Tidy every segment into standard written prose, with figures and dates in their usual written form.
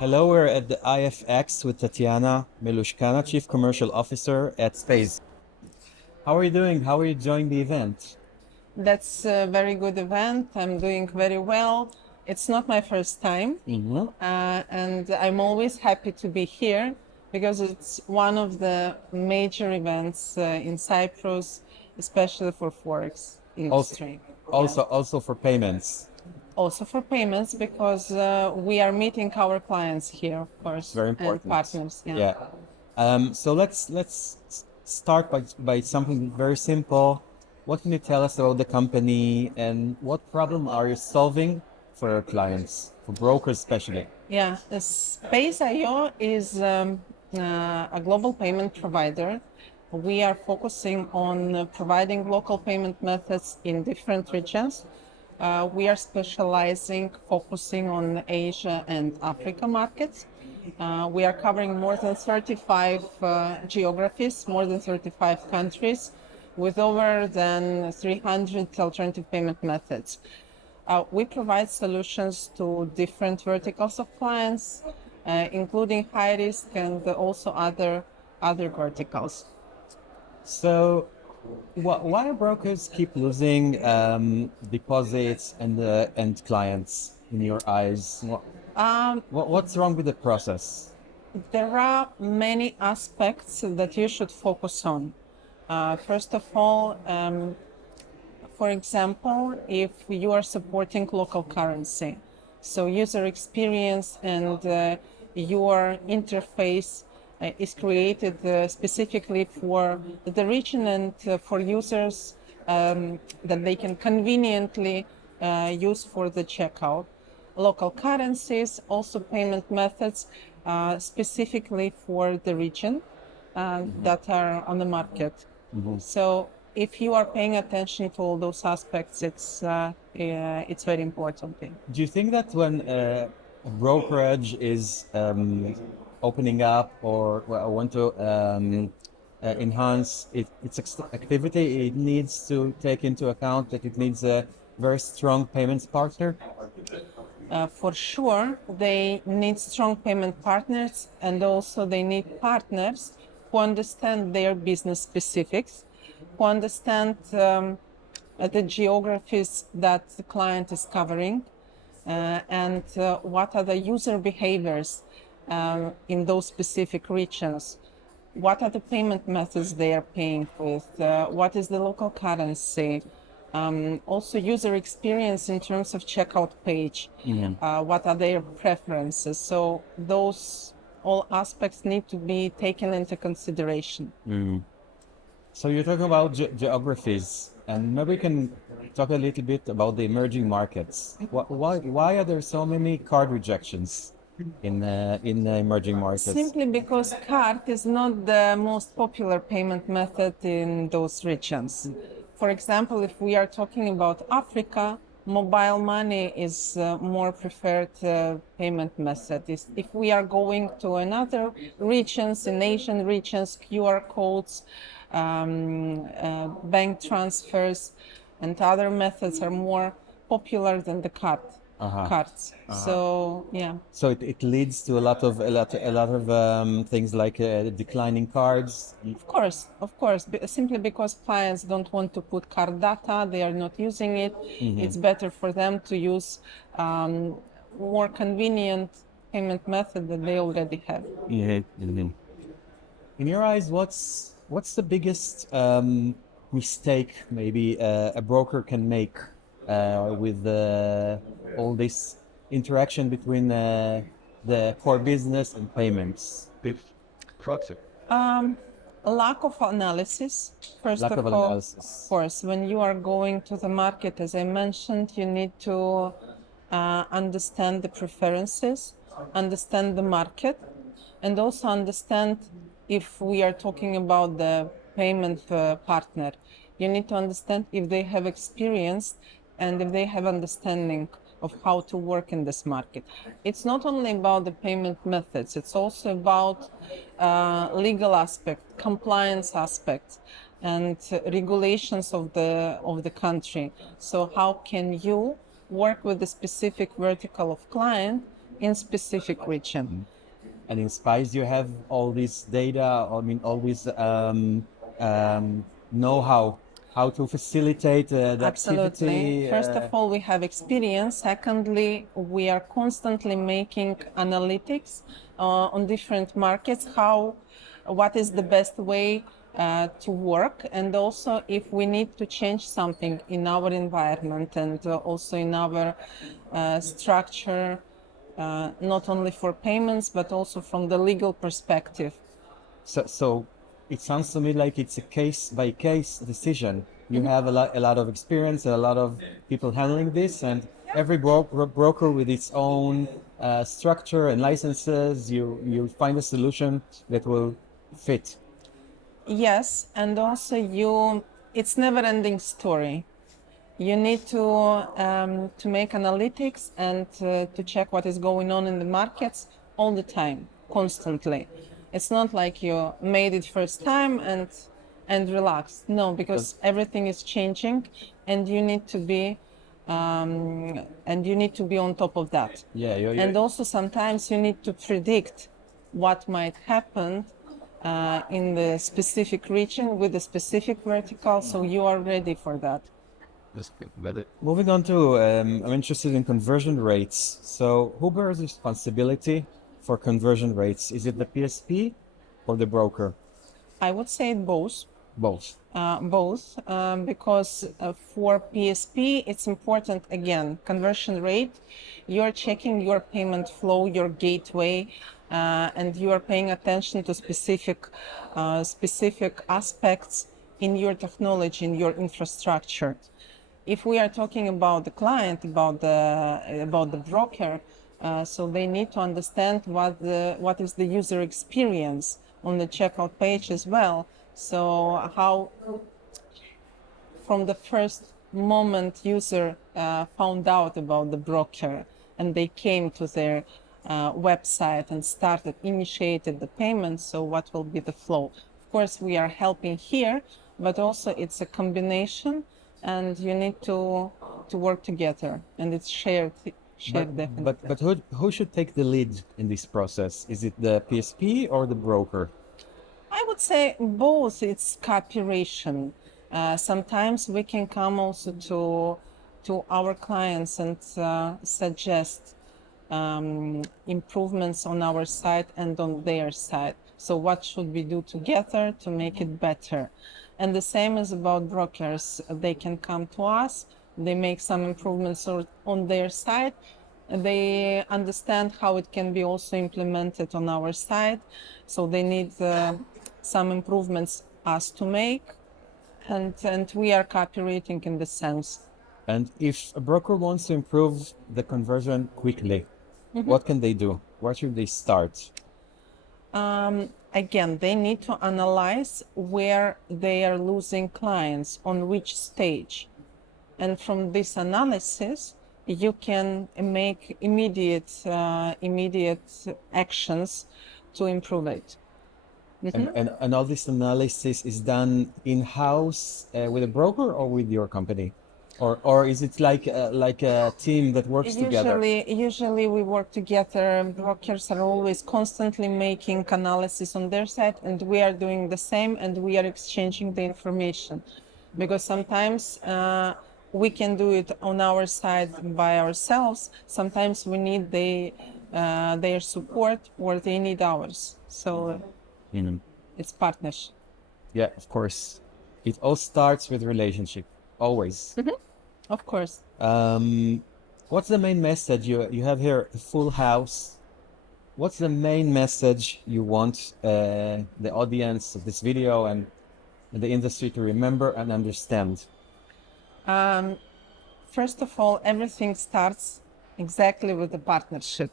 Hello, we're at the IFX with Tatjana Meluskane, Chief Commercial Officer at Space. How are you doing? How are you enjoying the event? That's a very good event. I'm doing very well. It's not my first time, and I'm always happy to be here because it's one of the major events in Cyprus, especially for Forex Also, industry. also for payments. Also for payments because we are meeting our clients here, of It's course, very and important. partners. Yeah. Yeah. So let's start by something very simple. What can you tell us about the company and what problem are you solving for your clients, for brokers especially? Yeah, Space.io is a global payment provider. We are focusing on providing local payment methods in different regions. We are focusing on Asia and Africa markets. We are covering more than 35 geographies, more than 35 countries, with over than 300 alternative payment methods. We provide solutions to different verticals of clients, including high risk and also other verticals. So, why brokers keep losing deposits and clients in your eyes? What's wrong with the process? There are many aspects that you should focus on. First of all, for example, if you are supporting local currency, so user experience and your interface is created specifically for the region and for users that they can conveniently use for the checkout. Local currencies, also payment methods specifically for the region that are on the market. So if you are paying attention to all those aspects, it's very important thing. Do you think that when a brokerage is opening up or want to enhance its activity, it needs to take into account that it needs a very strong payments partner? For sure, they need strong payment partners, and also they need partners who understand their business specifics, who understand the geographies that the client is covering, and what are the user behaviors in those specific regions. What are the payment methods they are paying with? What is the local currency? Also user experience in terms of checkout page. What are their preferences? So those all aspects need to be taken into consideration. So you're talking about geographies, and maybe we can talk a little bit about the emerging markets. Why are there so many card rejections in emerging markets? Simply because card is not the most popular payment method in those regions. For example, if we are talking about Africa, mobile money is more preferred payment method. If we are going to another regions, in Asian regions, QR codes, bank transfers, and other methods are more popular than the cards. So yeah. So it leads to a lot of things like declining cards. Of course. Simply because clients don't want to put card data, they are not using it. It's better for them to use more convenient payment method that they already have. In your eyes, what's the biggest mistake maybe a broker can make with all this interaction between the core business and payments? Lack of analysis, first Lack of of all. analysis. Of course, when you are going to the market, as I mentioned, you need to understand the preferences, understand the market, and also understand if we are talking about the payment partner. You need to understand if they have experience and if they have understanding of how to work in this market. It's not only about the payment methods, it's also about legal aspect, compliance aspects, and regulations of the country. So how can you work with the specific vertical of client in specific region. And in Spice, you have all this data, I mean, all this know-how, how to facilitate the Absolutely. activity. First of all, we have experience. Secondly, we are constantly making analytics on different markets, what is the best way to work, and also if we need to change something in our environment and also in our structure, not only for payments, but also from the legal perspective. So it sounds to me like it's a case-by-case decision. You have a lot of experience, a lot of people handling this, and every broker with its own structure and licenses, you find a solution that will fit. Yes, and also it's never-ending story. You need to make analytics and to check what is going on in the markets all the time, constantly. It's not like you made it first time and relaxed. No, because everything is changing, and you need to be on top of that. Yeah, And also sometimes you need to predict what might happen in the specific region with the specific vertical, so you are ready for that. Moving on to, I'm interested in conversion rates. So who bears responsibility for conversion rates? Is it the PSP or the broker? I would say both. Both. Because for PSP, it's important, again, conversion rate. You're checking your payment flow, your gateway, and you are paying attention to specific aspects in your technology, in your infrastructure. If we are talking about the client, about the broker, so they need to understand what is the user experience on the checkout page as well. So how, from the first moment user found out about the broker and they came to their website and initiated the payment, so what will be the flow? Of course, we are helping here, but also it's a combination, and you need to work together, and it's shared definitely. But who should take the lead in this process? Is it the PSP or the broker? I would say both. It's cooperation. Sometimes we can come also to our clients and suggest improvements on our side and on their side. So what should we do together to make it better? And the same is about brokers. They can come to us, they make some improvements on their side, they understand how it can be also implemented on our side. So they need some improvements us to make, and we are cooperating in this sense. And if a broker wants to improve the conversion quickly, what can they do? Where should they start? Again, they need to analyze where they are losing clients, on which stage. And from this analysis, you can make immediate actions to improve it. And all this analysis is done in-house with a broker or with your company? Or is it like a team that works together? Usually we work together. Brokers are always constantly making analysis on their side, and we are doing the same, and we are exchanging the information. Because sometimes we can do it on our side by ourselves. Sometimes we need their support, or they need ours. So it's partnership. Yeah, of course. It all starts with relationship, always. Of course. What's the main message? You have here a full house. What's the main message you want the audience of this video and the industry to remember and understand? First of all, everything starts exactly with the partnership.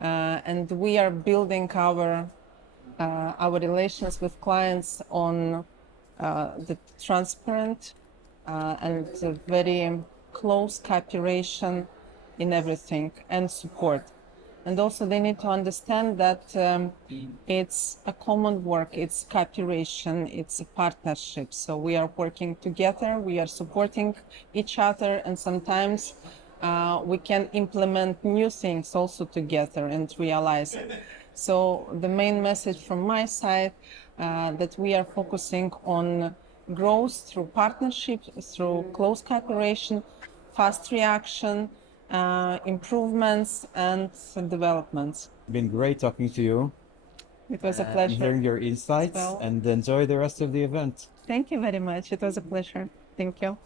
And we are building our relations with clients on the transparent and very close cooperation in everything, and support. And also they need to understand that it's a common work, it's cooperation, it's a partnership. So we are working together, we are supporting each other, and sometimes we can implement new things also together and realize it. So the main message from my side that we are focusing on growth through partnerships, through close cooperation, fast reaction, improvements and developments. Been great talking to you It was a and pleasure. hearing your insights, well. and enjoy the rest of the event. Thank you very much. It was a pleasure. Thank you.